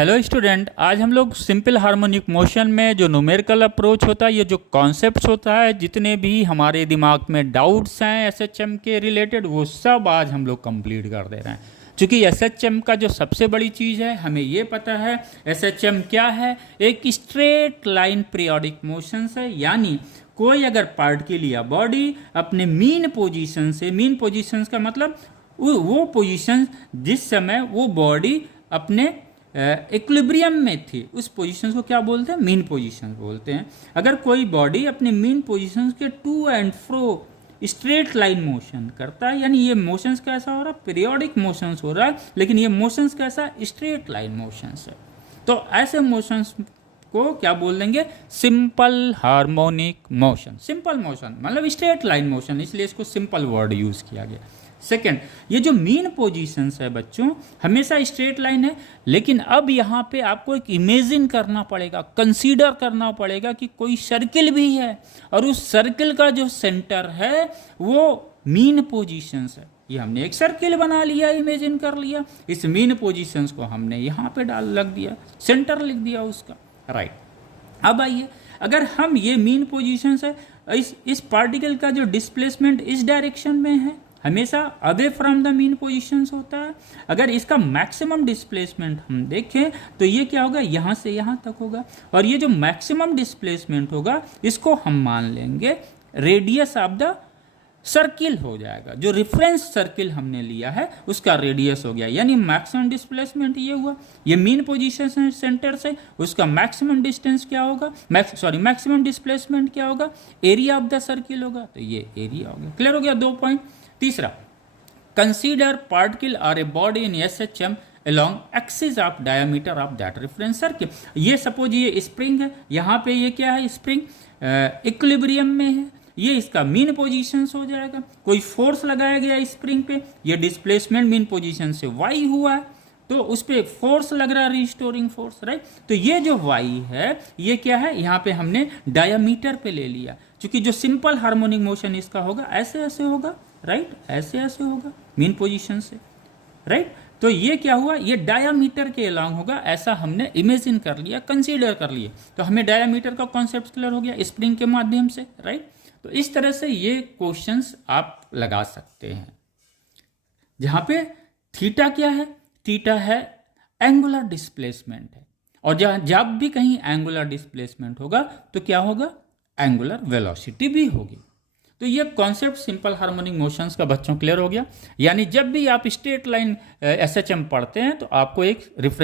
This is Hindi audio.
हेलो स्टूडेंट, आज हम लोग सिंपल हार्मोनिक मोशन में जो न्यूमेरिकल अप्रोच होता है, ये जो कॉन्सेप्ट्स होता है, जितने भी हमारे दिमाग में डाउट्स हैं एसएचएम के रिलेटेड, वो सब आज हम लोग कंप्लीट कर दे रहे हैं। क्योंकि एसएचएम का जो सबसे बड़ी चीज़ है, हमें ये पता है एसएचएम क्या है। एक स्ट्रेट लाइन पीरियोडिक मोशंस है, यानी कोई अगर पार्टिकल या बॉडी अपने मीन पोजीशन से, मीन पोजीशंस का मतलब वो पोजीशन जिस समय वो बॉडी अपने इक्विलिब्रियम में थी, उस पोजीशन को क्या बोलते हैं? मीन पोजीशन बोलते हैं। अगर कोई बॉडी अपने मीन पोजीशन के to and fro straight line motion करता है, यानी ये मोशंस कैसा हो रहा है? पीरियोडिक मोशंस हो रहा है, लेकिन ये मोशंस कैसा? स्ट्रेट लाइन मोशंस है। तो ऐसे मोशंस को क्या बोल देंगे? Simple harmonic motion. Simple motion मतलब स्ट्रेट लाइन मोशन, इसलिए इसको सिंपल वर्ड यूज किया गया। सेकेंड, ये जो मीन पोजीशंस है बच्चों, हमेशा स्ट्रेट लाइन है, लेकिन अब यहाँ पे आपको एक इमेजिन करना पड़ेगा, कंसीडर करना पड़ेगा कि कोई सर्किल भी है और उस सर्किल का जो सेंटर है वो मीन पोजीशंस है। ये हमने एक सर्किल बना लिया, इमेजिन कर लिया, इस मीन पोजीशंस को हमने यहाँ पे लग दिया, सेंटर लिख दिया उसका, राइट। अब आइए, अगर हम ये मीन पोजीशंस है, इस पार्टिकल का जो डिस्प्लेसमेंट इस डायरेक्शन में है, हमेशा away from the mean positions होता है। अगर इसका मैक्सिमम डिस्प्लेसमेंट हम देखें तो ये क्या होगा? यहाँ से यहाँ तक होगा, और ये जो मैक्सिमम डिस्प्लेसमेंट होगा इसको हम मान लेंगे रेडियस ऑफ द सर्किल हो जाएगा। जो रेफरेंस सर्किल हमने लिया है उसका रेडियस हो गया, यानी मैक्सिमम डिस्प्लेसमेंट ये हुआ। ये मीन पोजीशन सेंटर से उसका मैक्सिमम डिस्टेंस क्या होगा? मैक्सिमम डिस्प्लेसमेंट क्या होगा? एरिया ऑफ द सर्किल होगा, तो ये एरिया हो गया। क्लियर हो गया? 2 पॉइंट। तीसरा, consider particle or a body in SHM along axis of diameter of that reference circle. ये सपोज ये स्प्रिंग है, यहाँ पे ये क्या है? स्प्रिंग इक्विलिब्रियम में है, ये इसका मीन पोजीशन हो जाएगा। कोई फोर्स लगाया गया स्प्रिंग पे, ये डिस्प्लेसमेंट मीन पोजीशन से वाई हुआ है, तो उस पर फोर्स लग रहा है, रिस्टोरिंग फोर्स, राइट। तो ये जो वाई है ये क्या है? यहाँ पे हमने डायमीटर पे ले लिया, क्योंकि जो सिंपल हार्मोनिक मोशन इसका होगा ऐसे ऐसे होगा, राइट, ऐसे ऐसे होगा मीन पोजीशन से, राइट। तो ये क्या हुआ? ये डायामीटर के अलोंग होगा, ऐसा हमने इमेजिन कर लिया, कंसीडर कर लिया, तो हमें डायामीटर का कॉन्सेप्ट क्लियर हो गया स्प्रिंग के माध्यम से, राइट। तो इस तरह से ये क्वेश्चंस आप लगा सकते हैं, जहाँ पे थीटा क्या है? थीटा है एंगुलर डिस्प्लेसमेंट है, और जब भी कहीं एंगुलर डिस्प्लेसमेंट होगा तो क्या होगा? एंगुलर वेलोसिटी भी होगी। तो ये कॉन्सेप्ट सिंपल हार्मोनिक मोशंस का बच्चों क्लियर हो गया। यानी जब भी आप स्ट्रेट लाइन एसएचएम पढ़ते हैं तो आपको एक रेफरेंस